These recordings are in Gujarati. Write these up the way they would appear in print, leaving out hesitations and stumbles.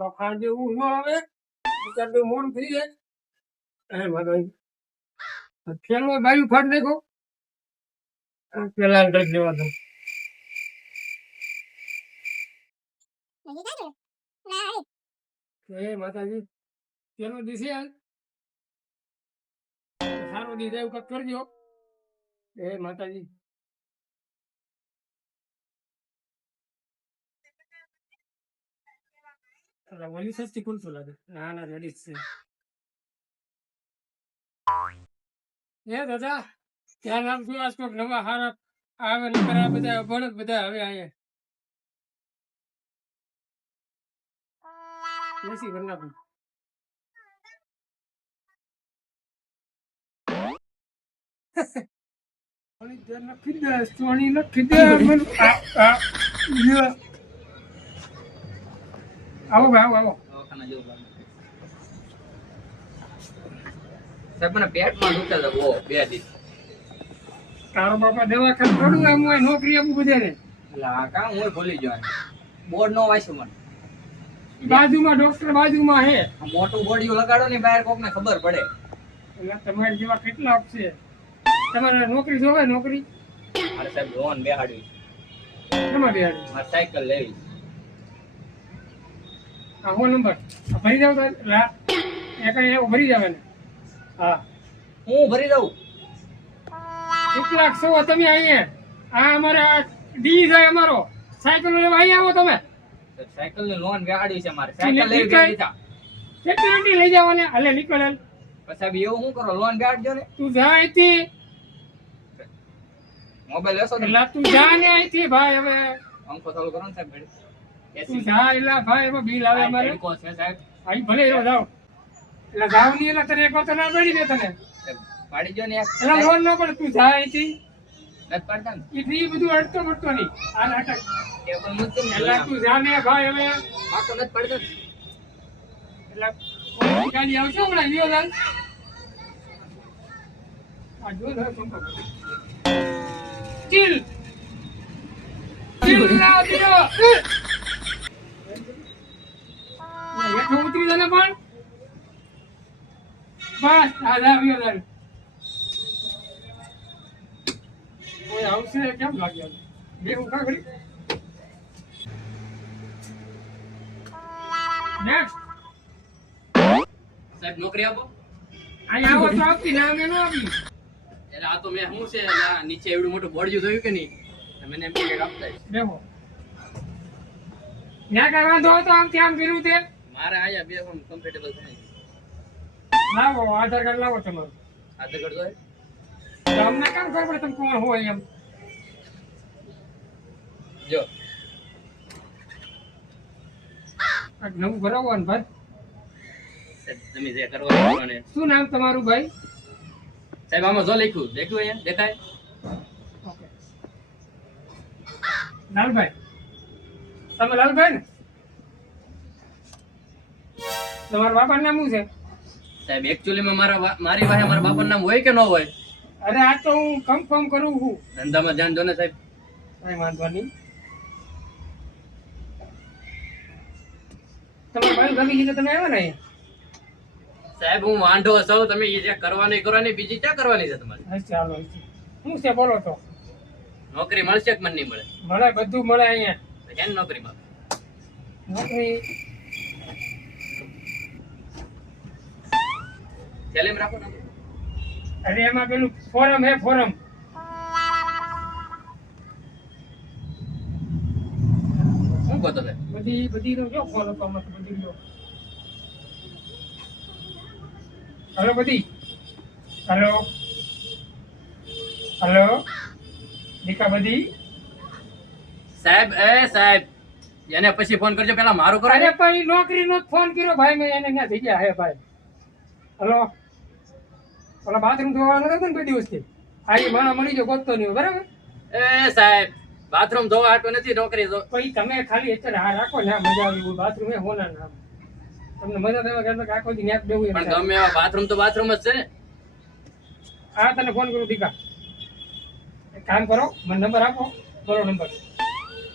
બફાર જેવું ન આવે વિચાર મોન થઈ જાય ખેલો બાયું ફાટ નાખો પેલા ડ્રગ લેવા દો જય માતાજી પેલો દિવસે સારો દિવસ એવું કક કરજો જય માતાજી વલી સસ્તી ખુલતું લાગે ના ના રેડી જ છે એ દાદા ત્યાં નામ શું આજ કોઈક નવા હારા આવે ને કરા બધા ભણત બધા હવે આયા એસી ઘરના પણ નક્કી દે સોની નક્કી દે આવો ભાઈ આવો સાહેબ મને પેટમાં દુખે છે બહુ બે દિવસ તારો બાપા દવાખાને થોડું એમ હોય નોકરી આપું બધાને એટલે આ કામ હું ભૂલી ગયો બોર્ડ નો વાંચ્યું મને બાજુમાં ડોક્ટર બાજુમાં હે મોટું બોડિયું લગાડો ને બહાર કોક ને ખબર પડે એટલે તમારે જેવા કેટલા છે તમારે નોકરી જોવે નોકરી અરે સાહેબ લોન બેહાડવી કેમાં બેહાડી મારે સાયકલ લેવી આ હો નંબર ભરી જાવ તો એક એવો ભરી જાવ ને હા હું ભરી દઉં 1 લાખ સો તમે અહીંયા આ અમારે ડી જાય અમારો સાયકલ લેવા અહીંયા આવો તમે સાયકલ ની લોન બેહાડવી છે મારે સાયકલ લેવી દીધા કેટલી લઈ જાવ ને હાલે નીકળ પછી એવું શું કરો લોન બેહાડજો ને તું જા અહીંથી મોબાઈલ લેશો ને એટલે તું જા ને અહીંથી ભાઈ હવે અંકો ચાલુ કરો ને સાહેબ તું જા એટલે ભાઈ એમાં બિલ આવે અમારે કોણ છે સાહેબ અહીં ભલે એવો જાવ એટલે જાવ નહીં એટલે તને એક વાર તો ના પડી દે તને પાડી જો ને એટલે લોન ન પડે તું જા અહીંથી નથી પાડતા ને એ ફી બધું અડતો પડતો નહીં આ નાટક એ પણ મુદ્દો એટલે તું જા ને ભાઈ હવે પાકો નથી પાડતો એટલે કોઈ ગાડી આવશે હમણાં વિયો જાલ આ જો ધર સંપર્ક ચીલ ચીલ ના દિયો હેઠો ઉતરી જાને પણ બસ આધા વિયો જાલ કોઈ આવશે કેમ લાગ્યો બે હું કા કરી નેક્સ્ટ સાહેબ નોકરી આપો અહીંયા આવો તો આપી ના મેં ન આપી એટલે આ તો મેં શું છે આ નીચે એવડું મોટું બોર્ડિયું થયું કે નહીં મને એમ કે આપતા દેખો ત્યાં કઈ વાંધો હતો આમ ત્યાં કર્યું તે મારે આયા બે કમ્ફર્ટેબલ થાય લાવો આધાર કાર્ડ લાવો તમારું આધાર કાર્ડ જોઈએ તો અમને કેમ ખબર પડે તમે કોણ હોય એમ જો કાંઈક નવું ભરાવો ને ભાઈ તમે જે કરવા ને શું નામ તમારું ભાઈ સાહેબ આમાં જો લખ્યું દેખ્યું અહીંયા દેખાય ઓકે લાલભાઈ તમે લાલભાઈ ને તમારા બાપાનું નામ શું છે સાહેબ એકચ્યુઅલી માં મારી વાહે મારા બાપાનું નામ હોય કે ન હોય અરે આ તો હું કન્ફર્મ કરું છું ધંધામાં ધ્યાન દો ને સાહેબ કઈ વાંધો નહીં તમારા ભાઈ ભાભી કીધું તમે આવ્યા ને અહીંયા સાહેબ હું વાંઢો છું તમે એ જે કરવાની કરવાની બીજી ક્યાં કરવાની છે તમારે હા ચાલો શું છે બોલો તો નોકરી મળશે કે મને નહીં મળે મળે બધું મળે અહીંયા કેમ નોકરીમાં નોકરી સેલેમ રાખો ને અરે એમાં પેલું ફોરમ હે ફોરમ શું કહો તમે બધી નો જો ફોન હતો આમાં તો બધી લો હેલો બધી હેલો હેલો દીકા બધી સાહેબ સાહેબ એને પછી ફોન કરજો પેલા મારું કરો અરે પણ નોકરીનો જ ફોન કર્યો ભાઈ મેં એને ત્યાં થઈ ગયા હે ભાઈ હેલો ઓલા બાથરૂમ ધોવાનું હતું ને બે દિવસથી આ મારા મળી જો ગોતતો નહીં બરાબર સાહેબ બાથરૂમ ધોવા હાટું નથી નોકરી પછી તમે ખાલી અત્યારે હા રાખો ને આ મજા આવી બાથરૂમ એ હોના નામ તમને મજા દેવા કરતા આખો દી નેપ દેવું પણ ગમે એવા બાથરૂમ તો બાથરૂમ જ છે ને હા તને ફોન કરું દીકા એક કામ કરો મને નંબર આપો બોલો નંબર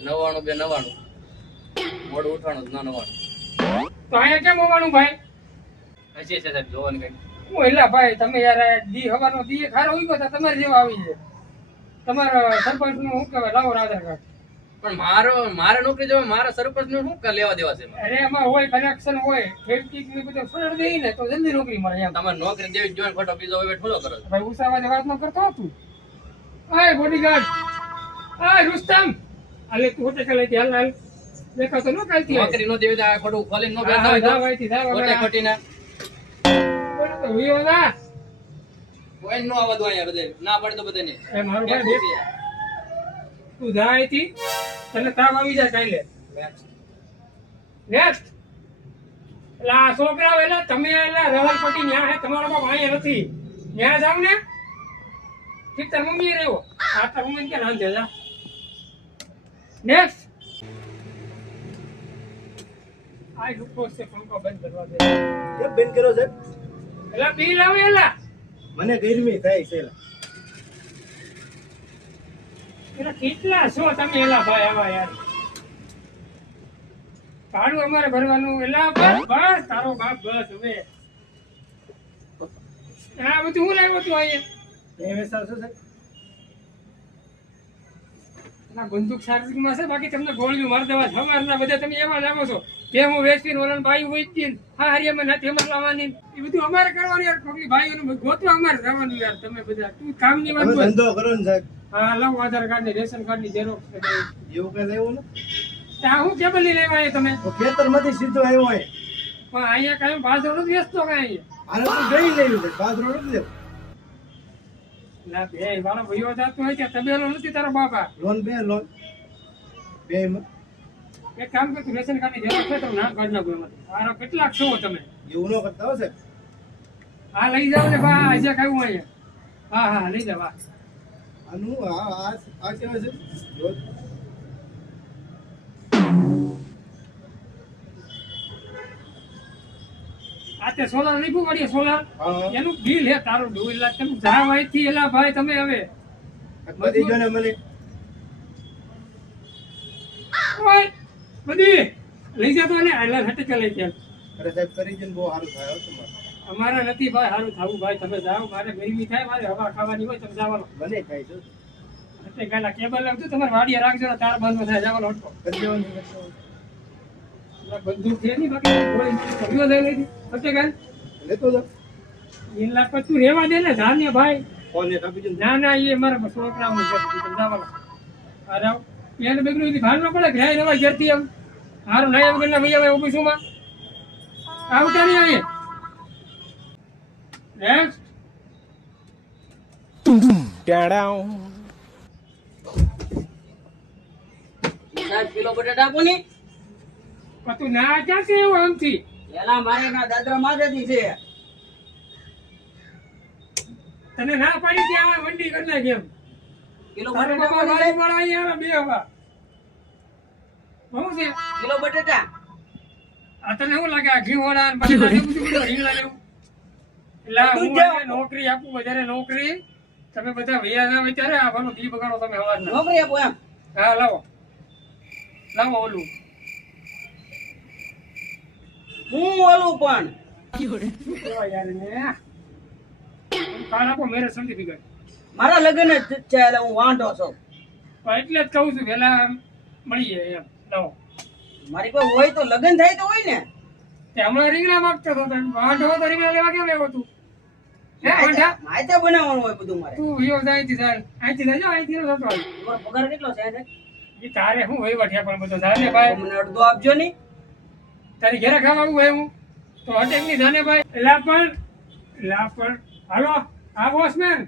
99 2 99 મોડું ઉઠવાનું 99 તો અહીંયા કેમ હોવાનું ભાઈ? હજી છે સાહેબ જોવાનું કઈ. હું એલા ભાઈ તમે યાર આ દી હવાનો દી ખારો ઉગ્યો તો તમારે જેવા આવી છે. તમારા સરપંચનું શું કહેવાય? લાવો આધાર કાર્ડ. પણ મારે નોકરી જોવે, મારા સરપંચ નું શું લેવા દેવા છે એમાં? અરે એમાં હોય કનેક્શન હોય ખેડકી ને બધું ફળ દે ને તો જલ્દી નોકરી મળે એમ. તમારે નોકરી દેવી જોઈએ, ખોટો બીજો હવે ઠોલો કરો છો. ભાઈ ઉસાવાદે વાત ન કરતો તું. આય બોડીગાર્ડ, આય રુસ્તમ, આલે તું હોટે કે લઈ હાલ હાલ. દેખાતો ન કાલથી નોકરી નો દેવી તો આ ખોટું ખોલીને નો બેસતા હા હોય તો. જા ભાઈ થી જા ખોટે ખોટી ના બોલો તો વિયો ના કોઈ નો આવવા દો અહીંયા બધે, ના પડે તો બધે નહીં. એ મારું ભાઈ દેખ. તું જા અહીંથી, તને તાવ આવી જાય કાલે. નેક્સ્ટ એટલે આ છોકરાઓ એટલે તમે એટલે રવલપટ્ટી ન્યા હે, તમારો બાપ અહીંયા નથી. ન્યા જાવ ને ઠીક તાર મમ્મી રહ્યો આ તાર મમ્મી ક્યાં રાંધે જા. નેક્સ્ટ આ લોકો છે પંખો બંધ કરવા દે. કેમ બેન કરો સાહેબ? એલા બિલ આવે એલા મને ગરમી થાય છે એલા. એલા કેટલા છો તમે એલા ભાઈ આવા યાર? ભાડું અમારે ભરવાનું એલા બસ બસ તારો બાપ બસ હવે આ બધું હું લાવ્યો તું અહીંયા? એ વેસાવ છો સાહેબ? ના બંદૂક શારીરિકમાં છે, બાકી તમને ગોળીઓ મારી દેવા સવારના બધા તમે એમાં લાવો છો કે હું વેચીને ઓલાને ભાઈ વેચીને હા હરિયામાં નથી એમાં લાવવાની એ બધું અમારે કરવાનું યાર. પગલી ભાઈઓને ગોતવા અમારે જવાનું યાર. તમે બધા તું કામની વાત તમે બોલ. ધંધો કરો ને સાહેબ. હા લાવો આધાર કાર્ડ ને રેશન કાર્ડ ની ઝેરોક્ષ ને બધું. એવું કઈ લેવું ને ત્યાં હું કેબલ લઈ લેવા આવ્યા તમે? તો ખેતરમાંથી સીધો આવ્યો હોય. પણ અહીંયા કાંઈ બાજરો નથી વેચતો કાંઈ અહીંયા. આને તો ગઈ લેવું છે, બાજરો નથી લેવું. ના બે વાળો ભયો જાતો હોય ત્યાં તબેલો નથી તારો બાપા. લોન બે માં એક કામ કર તું રેશન કાર્ડ ની ઝેરોક્ષ છે તો નામ કાઢ નાખો એમાંથી. મારો કેટલાક છો તમે? એવું ન કરતા હો સાહેબ. હા લઈ જાઓ ને બા આજે ખાવું અહીંયા. હા હા લઈ જાઓ. આનું આ કેવાય છે જો. આ તે સોલાર નહીં પૂછીએ સોલાર હા. એનું બિલ હે તારું 2 લાખ. તમે જા વાયથી એલા ભાઈ તમે હવે બધી જો ને મને ઓય બધી લઈ જતો ને આલા હટકે લઈ ચાલ. અરે સાહેબ કરી જઈને બહુ સારું થાય હો તમારે. અમારે નથી ભાઈ સારું થવું ભાઈ. તમે જાઓ, મારે ગરમી થાય, મારે હવા ખાવાની હોય, તમે જવાનો. મને થાય છે. એટલે ગાલા કેબલ લાવજો તમારે વાડીએ રાખજો ને તાર બાંધવો થાય જવાનો હટકો. કરી દેવાનું છે. બંદૂક છે નહીં બાકી ગોળી કર્યો દે લઈ હટકે ગાલ. લેતો જાઓ. 3 લાખ પર તું રહેવા દે ને ધાન્ય ભાઈ. ફોન એક આપી દો. ના ના એ મારા છોકરાઓનું છે બધું, તમે જવાનો. આ રાવ એને બેગનું ભાન ન પડે કે હાય રવા ઘેરથી એમ હારું નહીં વગર ના ભાઈ ઓફિસમાં આવતા નહીં અહીંયા. નેક્સ્ટ સાહેબ કિલો બટાટા આપો ને. પણ તું ના ક્યાંથી એવું આમથી? એલા મારે ના દાદરા માથેથી છે. તને ના પાડી ત્યાં વંડી કરી નાખી એમ. કિલો તારો બટાટા બાપા આપો ને વાળી સાહેબ. વાળા અહીંયા આવે બે હવા. શું છે કિલો બટાટા. આ તને શું લાગે આ ઘી વડા ને બટાટા ને બધું બધું રીંગણા ને એવું? એટલે આ હું આજે નોકરી આપું વધારે નોકરી તમે બધા વૈયા ના હોય ત્યારે આ ભાનું ઘી બગાડો તમે હવારના. નોકરી આપો એમ. હા લાવો લાવો ઓલું હું ઓલું પણ શું કહેવાય યાર એને? કાર્ડ આપો મેરેજ સર્ટિફિકેટ. મારા લગ્ન જ છે એટલે હું વાંઢો છું. પણ એટલે જ કહું છું વહેલા મળી જાય એમ. લાવો મારી પાસે હોય તો લગ્ન થાય તો હોય ને. તે હમણાં રીંગણા માંગતો હતો તમે. વાંઢો હતો રીંગણા લેવા કેમ આવ્યો તું? હે વાંઢા માથે બનાવવાનું હોય બધું મારે. તું વિયો જાય અહીંથી ચાલ. અહીંથી જજો અહીંથી નતો હાલ. તમારો પગાર કેટલો છે સાહેબ? એ તારે શું વહીવટ પણ બધો ચાલે ને ભાઈ. મને અડધો આપજો ને. તારી ઘરે ખાવા આવું હોય હું તો અટેક ની જાને ભાઈ. એલા પણ હાલો હા વોચમેન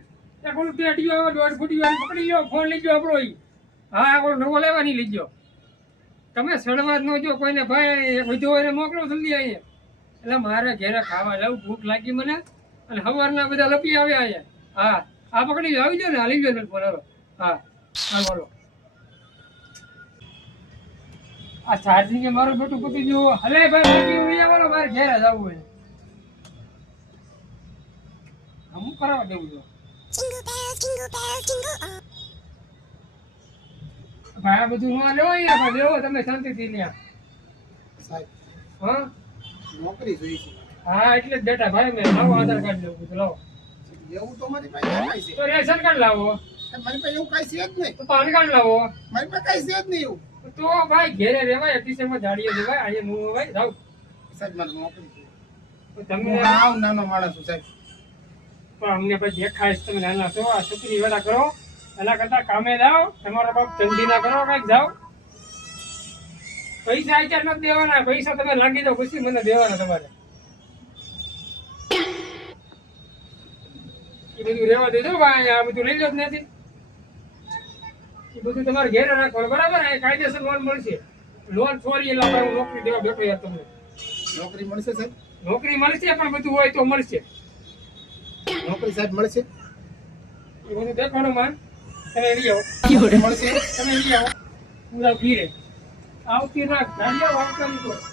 એક ઓલું ટેટીઓ 1.5 ફૂટી પકડી લો. ફોન લઈ ગયો આપણો ઈ. હા આ ઓલો નવો લેવાની લઈ ગયો. તમે સડવા જ ન જો કોઈને ભાઈ બધું હોય મોકલો જલ્દી અહીંયા. એટલે મારે ઘરે ખાવા જાવ ભૂખ લાગી મને અને સવારના બધા લપી આવ્યા અહીંયા. હા આ પકડી આવી જાઓ ને હાલી ગયો ફોન. હાલો હા હા બોલો. આ ચાર્જિંગ એ મારું બેટું પતી ગયું. હલે ભાઈ બાકી ઉઈ આવવાનો મારે ઘરે જવું હોય. હું કરાવવા દેવું છું ભાઈ. આ બધું ન લેવો અહીંયા લેવો તમે શાંતિથી ત્યાં. સાહેબ હા નોકરી જોઈ છે. હા એટલે જ બેટા ભાઈ મેં લાવો આધાર કાર્ડ લેવું કીધું લાવો એવું તો મારી પાસે કાંઈ છે. તો રેશન કાર્ડ લાવો મારી પાસે એવું કાંઈ છે જ નહીં. તો પાન કાર્ડ લાવો મારી પાસે કાંઈ છે જ નહીં એવું. તો ભાઈ ઘેરે રેવાય અતિશયમાં જાડીએ દેવાય અહીંયા નું ભાઈ જાવ સાહેબ મારે નોકરી છે. તો તમે હું આવ નાનો માણસ છું સાહેબ. પણ અમને પછી દેખાય છે તમે નાના છો આ છોકરી વેલા કરો એના કરતા કામે જાઓ તમારા બાપ ધંધી ના કરો કઈક જાઓ પૈસા અત્યારે નથી દેવાના પૈસા તમે લાગી જાઓ પછી મને દેવાના તમારે એ બધું રહેવા દેજો ભાઈ આ બધું લઈ લો જ નથી એ બધું તમારે ઘેરે રાખવાનું બરાબર આ કાયદેસર લોન મળશે લોન છોડી એટલે આપણે હું નોકરી દેવા બેઠો યાર તમને નોકરી મળશે સાહેબ? નોકરી મળશે પણ બધું હોય તો મળશે નોકરી સાહેબ મળશે? એ બધું દેખાડો માન તમે લઈ આવો મળશે? તમે લઈ આવો પૂરા ઘીરે આવતી રાત ગાડીઓ આવતા નહીં